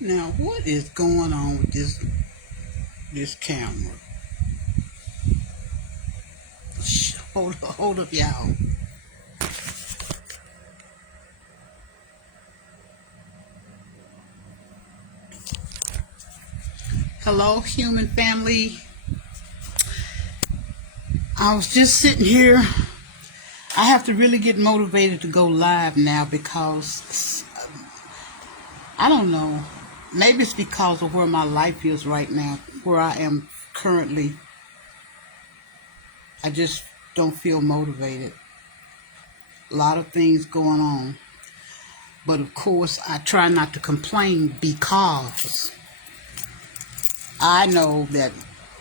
Now, what is going on with this camera? Hold up, y'all. Hello, human family. I was just sitting here. I have to really get motivated to go live now because I don't know. Maybe it's because of where my life is right now, where I am currently. I just don't feel motivated. A lot of things going on. But of course, I try not to complain because I know that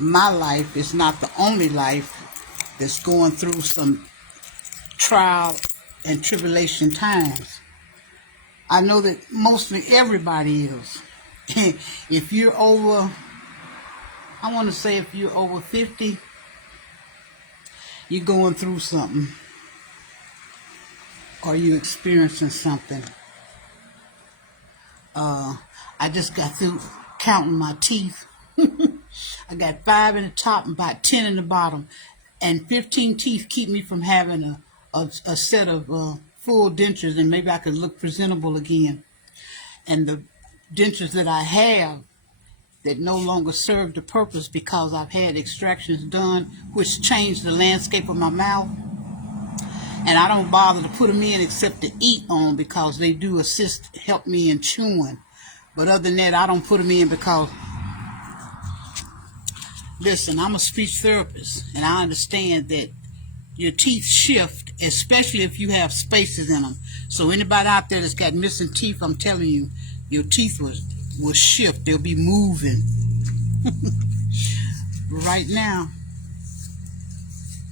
my life is not the only life that's going through some trial and tribulation times. I know that mostly everybody is. If you're over, I want to say if you're over 50, you're going through something or you're experiencing something. I just got through counting my teeth. I got 5 in the top and about 10 in the bottom. And 15 teeth keep me from having a set of full dentures, and maybe I could look presentable again. And the dentures that I have that no longer serve the purpose because I've had extractions done, which changed the landscape of my mouth. And I don't bother to put them in except to eat on because they do help me in chewing. But other than that, I don't put them in because, listen, I'm a speech therapist, and I understand that your teeth shift, especially if you have spaces in them. So anybody out there that's got missing teeth, I'm telling you, your teeth will shift. They'll be moving. Right now,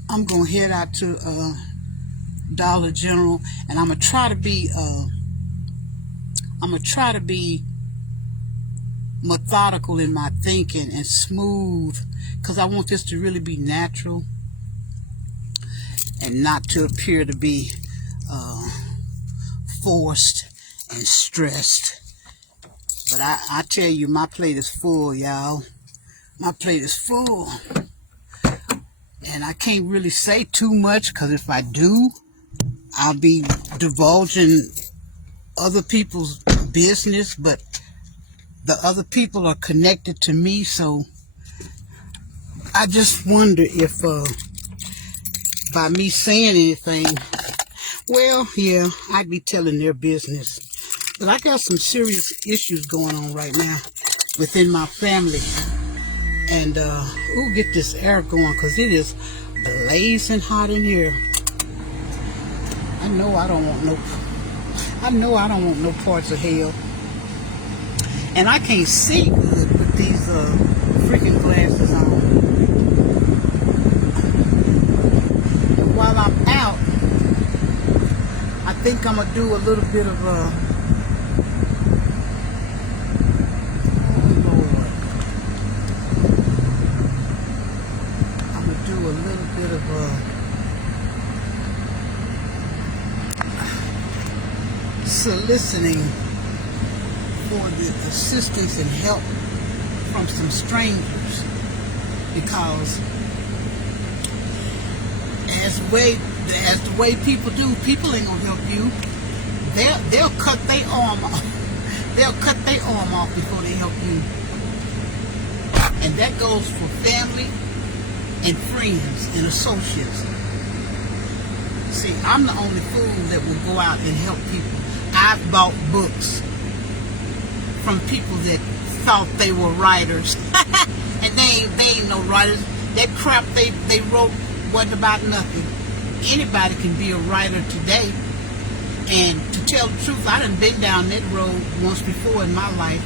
I'm going to head out to Dollar General, and I'm gonna try to be methodical in my thinking and smooth, because I want this to really be natural and not to appear to be forced and stressed. But I tell you, my plate is full, y'all. My plate is full, and I can't really say too much, because if I do, I'll be divulging other people's business, but the other people are connected to me, so I just wonder if by me saying anything, well, yeah, I'd be telling their business. But I got some serious issues going on right now within my family. And we'll get this air going, because it is blazing hot in here. I know I don't want no parts of hell. And I can't see good with these freaking glasses on. And while I'm out, I think I'm gonna do a little bit of oh Lord. I'm gonna do a little bit of soliciting for the assistance and help from some strangers, because as the way people do, people ain't gonna help you. They'll cut their arm off. They'll cut their arm off before they help you. And that goes for family and friends and associates. See, I'm the only fool that will go out and help people. I've bought books from people that thought they were writers. And they ain't no writers. That crap they wrote wasn't about nothing. Anybody can be a writer today. And to tell the truth, I done been down that road once before in my life.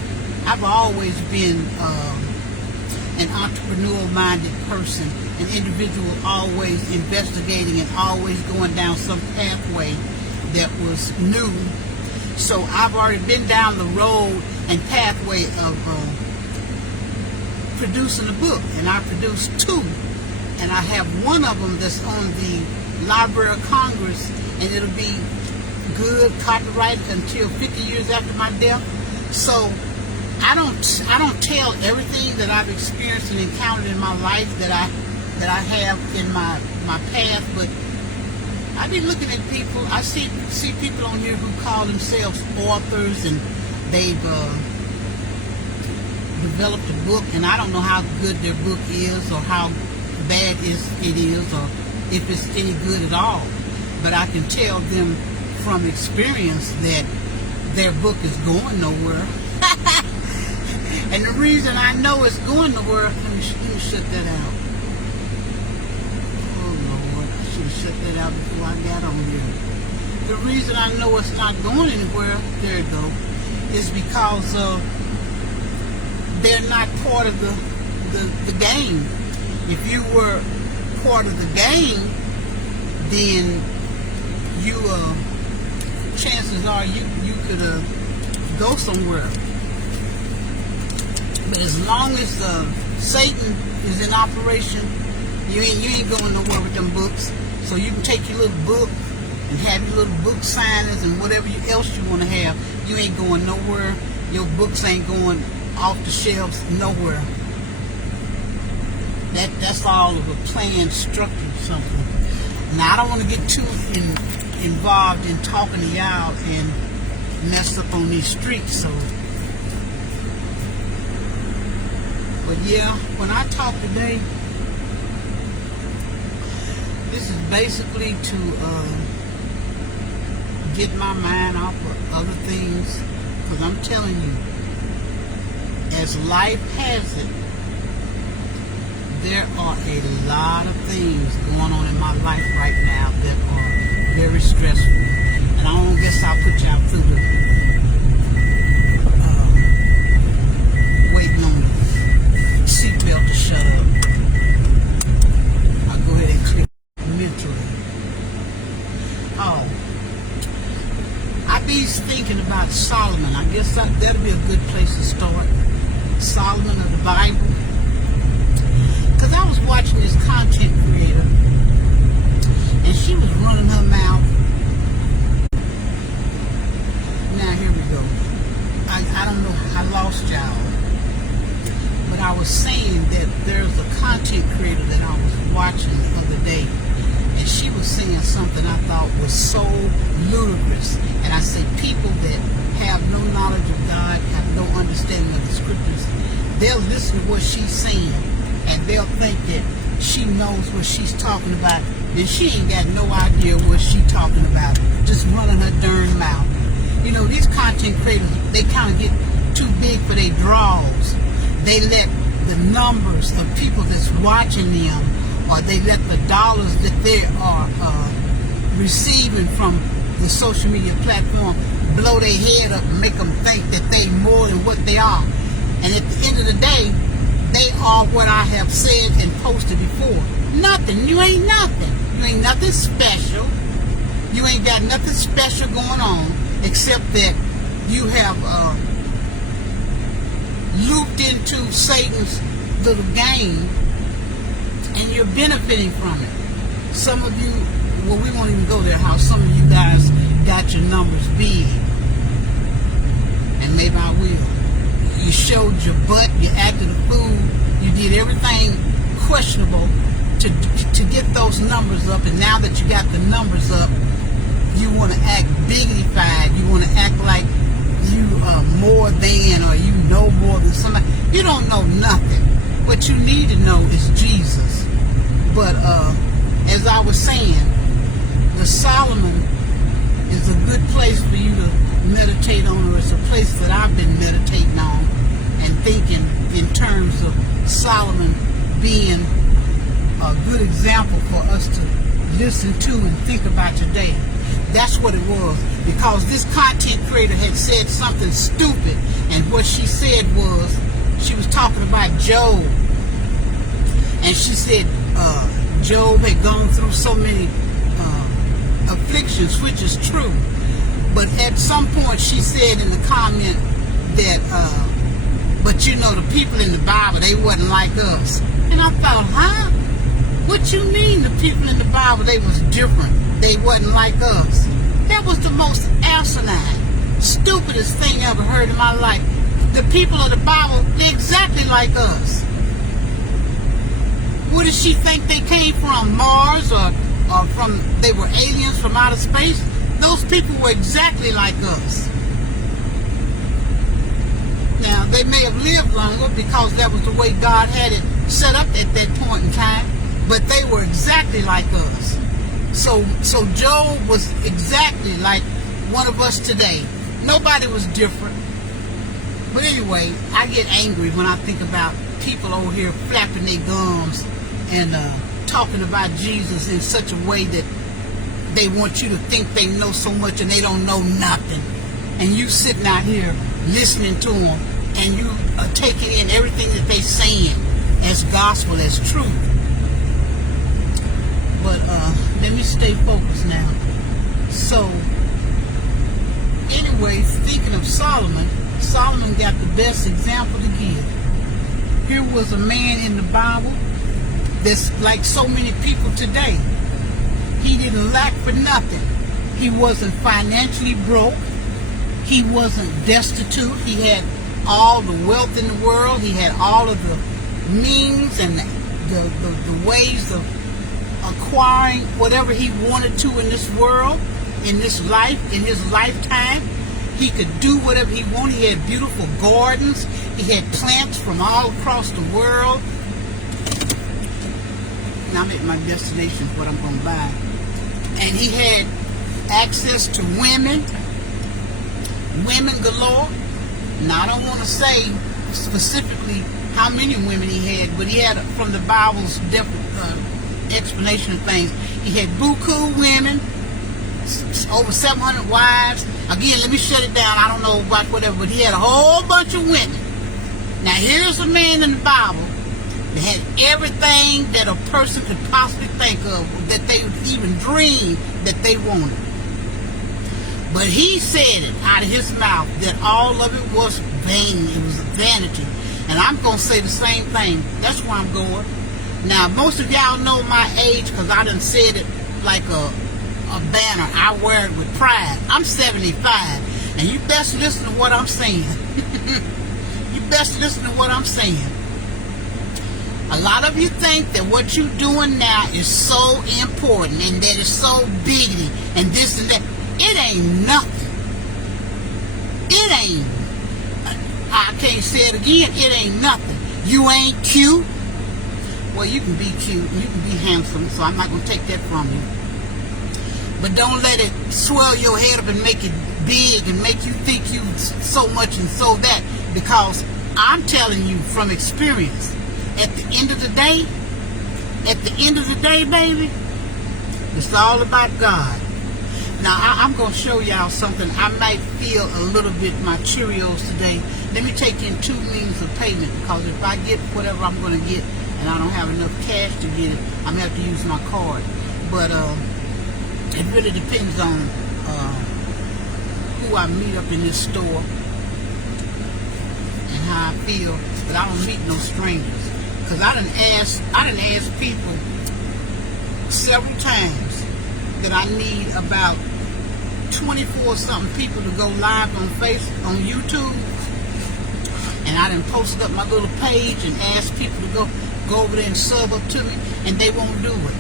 I've always been an entrepreneurial-minded person, an individual always investigating and always going down some pathway that was new. So I've already been down the road and pathway of producing a book, and I produced 2, and I have one of them that's on the Library of Congress, and it'll be good copyright until 50 years after my death. So I don't tell everything that I've experienced and encountered in my life that I have in my past, but I be looking at people. I see people on here who call themselves authors, and they've developed a book, and I don't know how good their book is, or how bad it is, or if it's any good at all. But I can tell them from experience that their book is going nowhere. And the reason I know it's going nowhere, let me shut that out. Oh Lord, I should have shut that out before I got on here. The reason I know it's not going anywhere, there it go, is because they're not part of the game. If you were part of the game, then you chances are you could go somewhere. But as long as Satan is in operation, you ain't going nowhere with them books. So you can take your little book and have your little book signings and whatever else you want to have. You ain't going nowhere. Your books ain't going off the shelves nowhere. That's all of a planned structure or something. Now I don't want to get too involved in talking to y'all and mess up on these streets. So, but yeah, when I talk today, this is basically to get my mind off of other things, because I'm telling you, as life has it, there are a lot of things going on in my life right now that are very stressful. And I guess I'll put y'all through the waiting on the seatbelt to shut up. I'll go ahead and click mentally. Oh, I be thinking about Solomon. I guess that'll be a good place to start. Solomon of the Bible. Because I was watching this content creator, and she was running her mouth. Now here we go. I don't know, I lost y'all. But I was saying that there's a content creator that I was watching the other day, and she was saying something I thought was so ludicrous. And I say, people that have no knowledge of God, have no understanding of the scriptures, they'll listen to what she's saying, and they'll think that she knows what she's talking about, and she ain't got no idea what she's talking about, just running her darn mouth. You know, these content creators, they kind of get too big for their draws. They let the numbers of people that's watching them, or they let the dollars that they are receiving from the social media platform blow their head up and make them think that they more than what they are. And at the end of the day, they are what I have said and posted before. Nothing. You ain't nothing. You ain't nothing special. You ain't got nothing special going on, except that you have looped into Satan's little game, and you're benefiting from it. Some of you, well, we won't even go there, how some of you guys got your numbers big. And maybe I will. You showed your butt, you acted a fool, you did everything questionable to get those numbers up, and now that you got the numbers up, you want to act bignified, you want to act like you are more than, or you know more than somebody. You don't know nothing. What you need to know is Jesus. But as I was saying, the Solomon is a good place for you to meditate on, or it's a place that I've been meditating on and thinking in terms of Solomon being a good example for us to listen to and think about today. That's what it was, because this content creator had said something stupid, and what she said was, she was talking about Job, and she said Job had gone through so many afflictions, which is true. But at some point she said in the comment that but you know, the people in the Bible, they wasn't like us. And I thought, huh? What you mean the people in the Bible, they was different, they wasn't like us? That was the most asinine, stupidest thing I ever heard in my life. The people of the Bible, they're exactly like us. Where did she think they came from? Mars or from, they were aliens from outer space? Those people were exactly like us. Now, they may have lived longer because that was the way God had it set up at that point in time, but they were exactly like us. So Job was exactly like one of us today. Nobody was different. But anyway, I get angry when I think about people over here flapping their gums and talking about Jesus in such a way that they want you to think they know so much and they don't know nothing. And you sitting out here listening to them, and you are taking in everything that they're saying as gospel, as truth. But let me stay focused now. So, anyway, thinking of Solomon, Solomon got the best example to give. Here was a man in the Bible that's like so many people today. He didn't lack for nothing. He wasn't financially broke. He wasn't destitute. He had all the wealth in the world. He had all of the means and the ways of acquiring whatever he wanted to in this world, in this life, in his lifetime. He could do whatever he wanted. He had beautiful gardens. He had plants from all across the world. Now I'm at my destination, what I'm going to buy. And he had access to women galore. Now, I don't want to say specifically how many women he had, but he had, from the Bible's explanation of things, he had buku women, over 700 wives. Again, let me shut it down. I don't know about whatever, but he had a whole bunch of women. Now, here's a man in the Bible that had everything that a person could possibly think of, that they would even dream that they wanted. But he said it out of his mouth that all of it was vain. It was vanity. And I'm going to say the same thing. That's where I'm going. Now, most of y'all know my age because I done said it like a banner. I wear it with pride. I'm 75. And you best listen to what I'm saying. You best listen to what I'm saying. A lot of you think that what you're doing now is so important and that it's so biggity and this and that. It ain't nothing. It ain't. I can't say it again. It ain't nothing. You ain't cute. Well, you can be cute and you can be handsome, so I'm not going to take that from you. But don't let it swell your head up and make it big and make you think you so much and so that, because I'm telling you from experience, at the end of the day, baby, it's all about God. Now, I'm going to show y'all something. I might feel a little bit my Cheerios today. Let me take in two means of payment, because if I get whatever I'm going to get and I don't have enough cash to get it, I'm going to have to use my card. But it really depends on who I meet up in this store and how I feel. But I don't meet no strangers, because I done asked people several times that I need about 24 something people to go live on YouTube, and I done posted up my little page and asked people to go over there and sub up to me, and they won't do it.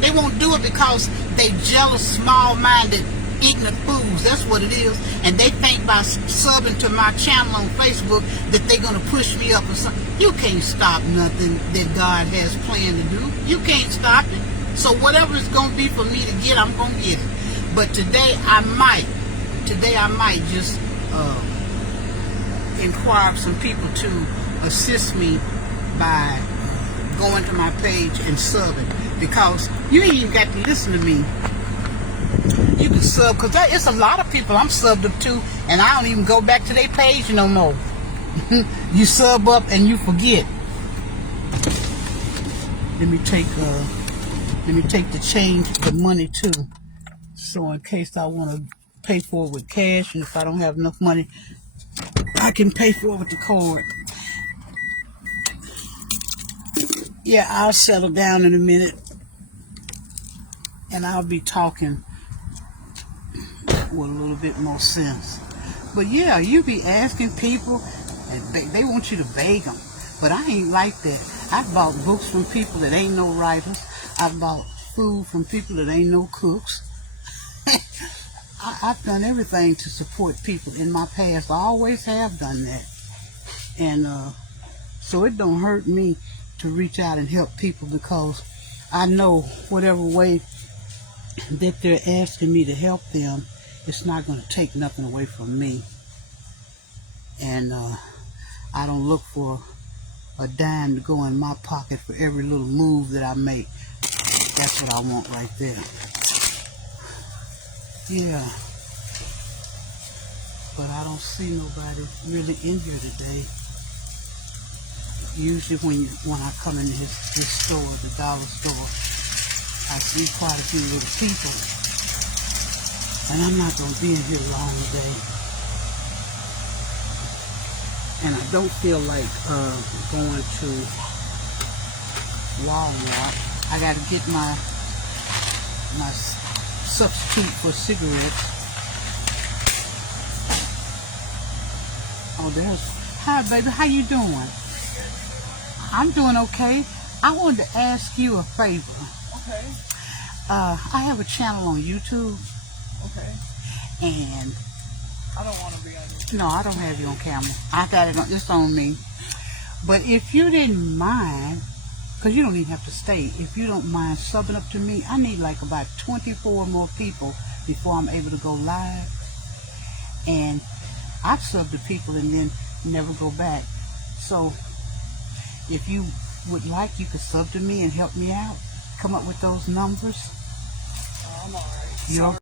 They won't do it because they jealous, small-minded, ignorant fools. That's what it is. And they think by subbing to my channel on Facebook that they're going to push me up or something. You can't stop nothing that God has planned to do. You can't stop it. So whatever it's going to be for me to get, I'm going to get it. But today I might just inquire some people to assist me by going to my page and subbing. Because you ain't even got to listen to me. You can sub, because it's a lot of people I'm subbed up to, and I don't even go back to their page no more. You sub up and you forget. Let me take the change, the money too. So in case I want to pay for it with cash, and if I don't have enough money, I can pay for it with the card. Yeah, I'll settle down in a minute, and I'll be talking with a little bit more sense. But yeah, you be asking people, and they want you to beg them. But I ain't like that. I bought books from people that ain't no writers. I bought food from people that ain't no cooks. I've done everything to support people in my past. I always have done that. And so it don't hurt me to reach out and help people, because I know whatever way that they're asking me to help them, it's not going to take nothing away from me. And I don't look for a dime to go in my pocket for every little move that I make. That's what I want right there. Yeah. But I don't see nobody really in here today. Usually when I come in this store, the dollar store, I see quite a few little people. And I'm not going to be in here long today. And I don't feel like going to Walmart. I got to get my substitute for cigarettes. Oh, hi baby, how you doing? I'm doing okay. I wanted to ask you a favor. Okay. I have a channel on YouTube. Okay. And I don't want to be on YouTube. No, I don't have you on camera. I got it on, it's on me. But if you didn't mind, because you don't even have to stay, if you don't mind subbing up to me, I need like about 24 more people before I'm able to go live. And I've subbed to people and then never go back. So if you would like, you could sub to me and help me out. Come up with those numbers. I'm alright. You know?